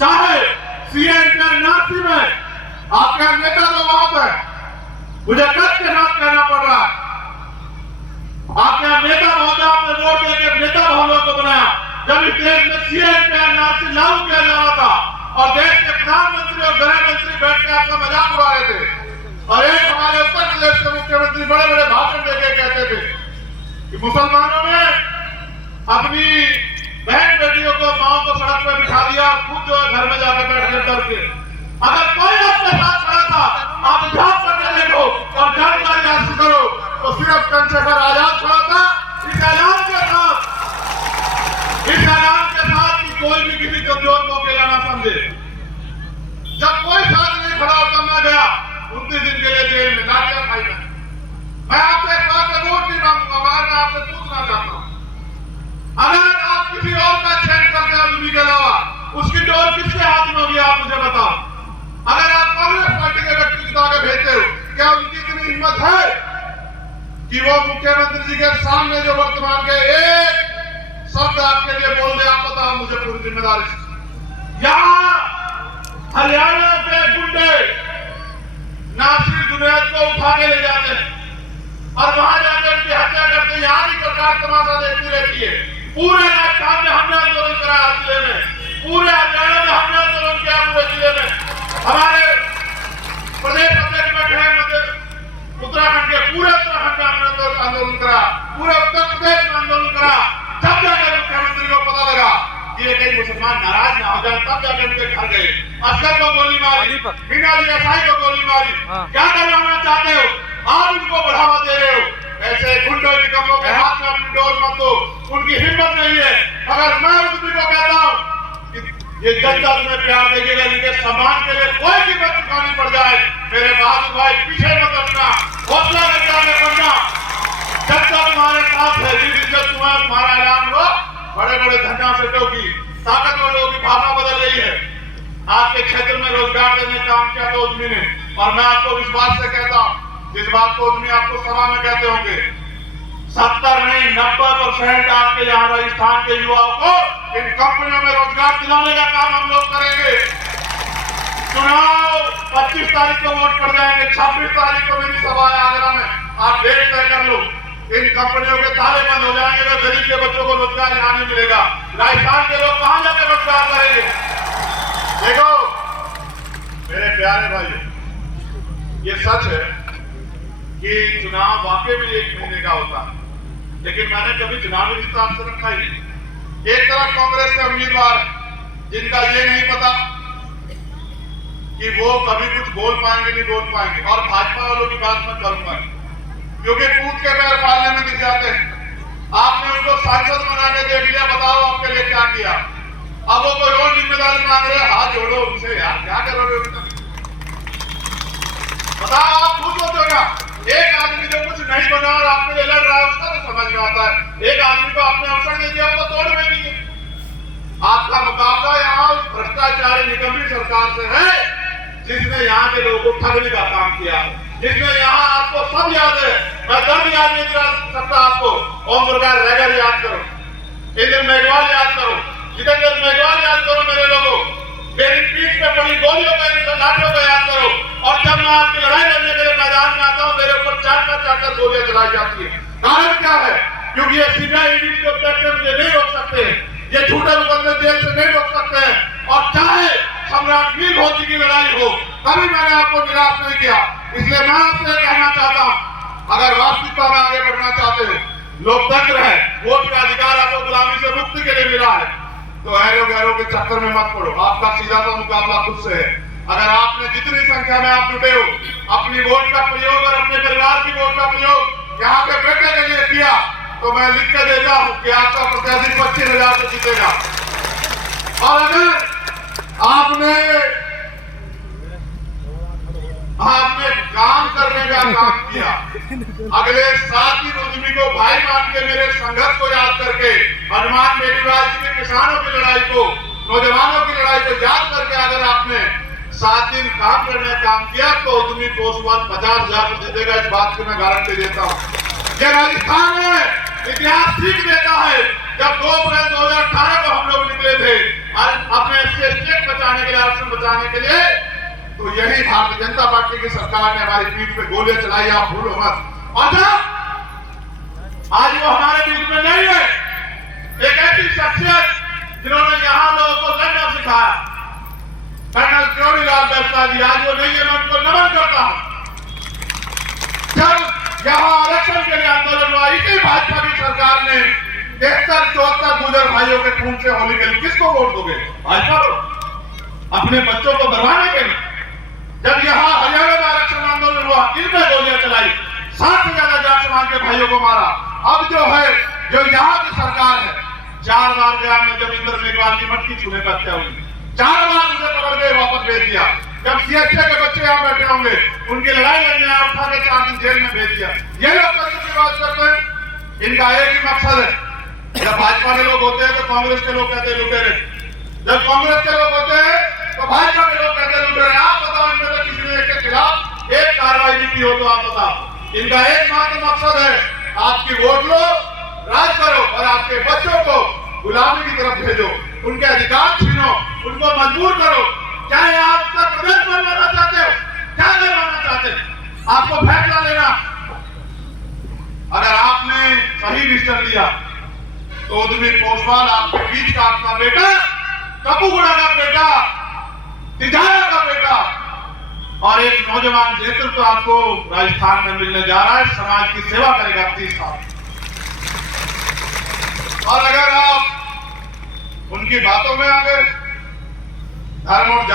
चाहे सीएम नासी में आपके नेता तो बहुत है, मुझे कष्ट के साथ कहना पड़ रहा है। आपके नेता महोदय आपने वोट देकर नेता भवनों को बनाया, जब इस देश में सीएम नासी लागू किया जा रहा था और देश के प्रधानमंत्री और गृह मंत्री बैठ के आपका मजाक उड़ा रहे थे, और एक हमारे उत्तर प्रदेश के मुख्यमंत्री बड़े बड़े भाषण देके कहते थे कि मुसलमानों ने अपनी बहन बेटियों को माओ को सड़क पर बिठा दिया, खुद जो है घर में जाकर बैठ गए डर के। अगर कोई आपके साथ खड़ा था, आप इतिहास करके देखो और जानकारी हासिल करो, तो सिर्फ चंद्रशेखर आजाद खड़ा था इस ऐलान के साथ कि कोई भी किसी कमजोर को अकेला ना समझे। जब कोई साथ नहीं खड़ा होकर मैं गया 29 दिन के लिए जेल में लाठियां खाई मैं आपसे एक बात का वोट नहीं मांगूंगा, मगर मैं आपसे पूछना चाहता हूं, अगर आप किसी और का चयन करते हैं आदमी के अलावा, उसकी डोर किसके हाथ में होगी आप मुझे बताओ। अगर आप कांग्रेस पार्टी के व्यक्ति जिता के भेजते हो, क्या उनकी इतनी हिम्मत है कि वो मुख्यमंत्री जी के सामने जो वर्तमान के एक शब्द आपके लिए बोल दे, आप बताओ मुझे पूरी जिम्मेदारी से। यहाँ हरियाणा के गुंडे नासिर जुनैद को उठा के ले जाते हैं और वहां जाकर उनकी हत्या करते हैं। यहाँ की सरकार तमाशा देखती रहती है। पूरे राजस्थान में हमने आंदोलन कराया, जिले में पूरे हरियाणा में हमने आंदोलन किया, पूरे जिले में हमारे प्रदेश अध्यक्ष बैठे हैं उत्तराखंड के, पूरे उत्तराखंड में हमने आंदोलन करा, पूरे उत्तर प्रदेश में आंदोलन करा। जब जाकर मुख्यमंत्री को पता लगा कि ये कई मुसलमान नाराज ना हो जाए, तब जाकर उनके घर गए, अस्कर को गोली मारी, मीना जी एसआई को गोली मारी। क्या करवाना चाहते हो आप? उनको बढ़ावा दे रहे हो। ऐसे गुंडों निकम्मों के हाथ में अपनी डोर मत दो, उनकी हिम्मत नहीं है। अगर मैं उसी को कहता हूँ ये जनता तुम्हें प्यार देखेगा, इनके सम्मान के लिए कोई कीमत चुकानी पड़ जाए, मेरे बहादुर भाई पीछे मत हटना, हौसला करके आगे बढ़ना। जनता तुम्हारे साथ है, जिस इज्जत तुम्हारा ऐलान हुआ बड़े बड़े धरना सेठों की, ताकतवर लोगों की भावना बदल रही है। आपके क्षेत्र में रोजगार देने का काम किया तो उद्यमी ने, और मैं आपको विश्वास से कहता हूँ, जिस बात को उद्यमी आपको सभा में कहते होंगे, 70 नहीं 90% आपके यहाँ राजस्थान के युवाओं को इन कंपनियों में रोजगार दिलाने का काम हम लोग करेंगे। चुनाव 25 तारीख को वोट कर जाएंगे, 26 तारीख को मेरी सभा है आगरा में, आप डेट तय कर लो। इन कंपनियों के ताले बंद हो जाएंगे तो गरीब के बच्चों को रोजगार यहाँ नहीं मिलेगा। राजस्थान के लोग कहां जाकर रोजगार करेंगे? देखो मेरे प्यारे भाई, ये सच है कि चुनाव वाकई में 1 महीने का होता है, लेकिन मैंने कभी चुनावी विस्तार से रखा ही नहीं। एक तरफ कांग्रेस के उम्मीदवार जिनका ये नहीं पता कि वो कभी कुछ बोल पाएंगे नहीं बोल पाएंगे, और भाजपा वालों की बात मैं करूंगा क्योंकि कूद के पैर पालने में दिख जाते हैं। आपने उनको सांसद बना के देख लिया, बताओ आपके लिए क्या किया। अब वो कोई और जिम्मेदारी मांग रहे हैं, हाथ जोड़ो उनसे यार, क्या करोगे बताओ। आप खुद होते ना, एक आदमी जो कुछ नहीं बना और आपके लिए लड़ रहा है, उसका तो समझ में आता है। एक आदमी को आपने अवसर नहीं दिया, वो तोड़ में नहीं है। आपका मुकाबला यहाँ उस भ्रष्टाचारी निकम्मी सरकार से है, जिसने यहाँ के लोगों को ठगने का काम किया, जिसने यहाँ आपको सब याद है। मैं दर्द याद नहीं दिला सकता आपको। ओम प्रकाश रैगर याद करो, इंद्र मेघवाल याद करो, जितेंद्र मेघवाल याद करो, मेरे लोगों मेरी पीठ पे पड़ी गोलियों का लाठों को याद करो। और जब मैं आपकी लड़ाई लड़ने के लिए मैदान में आता हूँ, मेरे ऊपर 4 गोलियां चलाई जाती है। कारण क्या है? क्योंकि ये सीबीआई ईडी के ऑब्जेक्टिव मुझे नहीं रोक सकते, ये झूठे मुकदमे जेल से नहीं रोक सकते हैं। और चाहे सम्राट वीर भोज की लड़ाई हो, कभी मैंने आपको निराश नहीं किया। इसलिए मैं आपसे कहना चाहता हूं, अगर वास्तविकता में आगे बढ़ना चाहते हो, लोकतंत्र है, वोट का अधिकार आपको गुलामी से मुक्ति के लिए मिला है, तो ऐरो गैरो के चक्कर में मत पड़ो। आपका सीधा सा मुकाबला खुद से है। अगर आपने जितनी संख्या में आप जुटे हो, अपनी वोट का प्रयोग और अपने परिवार की वोट का प्रयोग यहाँ के बेटे के लिए किया, तो मैं लिख के देता हूँ कि आपका प्रत्याशी 25,000 से जीतेगा। और अगर आपने काम करने का काम किया, अगले 7 दिन उद्यमी को भाई मान के मेरे संघर्ष को याद करके, हनुमान मेरीवाल जी के किसानों की लड़ाई को, नौजवानों की लड़ाई को याद करके अगर आपने 7 दिन काम करने का काम किया, तो उद्यमी पोस्ट 50,000 जीतेगा। इस बात की मैं गारंटी देता हूँ। ये राजस्थान में इतिहास सीख देता है। जब 2 अप्रैल 2018 को हम लोग निकले थे और अपने स्टेट बचाने के लिए, आरक्षण बचाने के लिए, तो यही भारतीय जनता पार्टी की सरकार ने हमारी पीठ पे गोलियां चलाई, आप भूलो मत। और जब आज वो हमारे बीच में नहीं है, एक ऐसी शख्सियत जिन्होंने यहां लोगों को लड़ना सिखाया, कर्नल किरोड़ीलाल बैसला जी, आज वो नहीं है, मैं उनको नमन करता हूं। जब यहां आरक्षण के लिए आंदोलन हुआ, इसी भाजपा की सरकार ने 73-74 गुजर भाइयों के खून से होली खेली। किसको वोट दोगे? भाजपा को? अपने बच्चों को बरवाने के लिए? जब यहां हरियाणा में आरक्षण आंदोलन हुआ, इनमें गोलियां चलाई, 7 से ज्यादा जाट समाज के भाइयों को मारा। अब जो है, जो यहाँ की सरकार है, 4 बार गया मैं, जब इंद्र मेघवाल की मटकी छूने पर हत्या हुई, 4 बार मुझे पकड़ के वापस भेज दिया। जब सीएसए के बच्चे यहाँ बैठे होंगे, उनकी लड़ाई लड़ने आया, उठा के 4 दिन जेल में भेज दिया। ये लोग कैसे बात करते हैं? इनका एक ही मकसद है, जब भाजपा के लोग होते हैं तो कांग्रेस के लोग कहते हैं लुटेरे, जब कांग्रेस के लोग होते हैं तो भाजपा के लोग कहते हैं लुटेरे। आप बताओ, इनमें से किसी ने के खिलाफ एक कार्रवाई भी की हो तो आप बताओ। इनका एकमात्र मकसद है, आपकी वोट लो, राज करो और आपके बच्चों को गुलामी की तरफ भेजो, उनके अधिकार छीनो, उनको मजबूर करो। चाहे आप उत्तर प्रदेश बनवाना चाहते हो, क्या करवाना चाहते हो, आपको फैसला लेना। अगर आपने सही डिसीजन लिया तो उद्यमी पोस्टवाल आपके बीच का आपका बेटा, कपूगुड़ा का बेटा, तिजारा का बेटा और एक नौजवान नेतृत्व आपको राजस्थान में मिलने जा रहा है। समाज की सेवा करेगा 30 साल। और अगर आप उनकी बातों में आ गए, धर्म और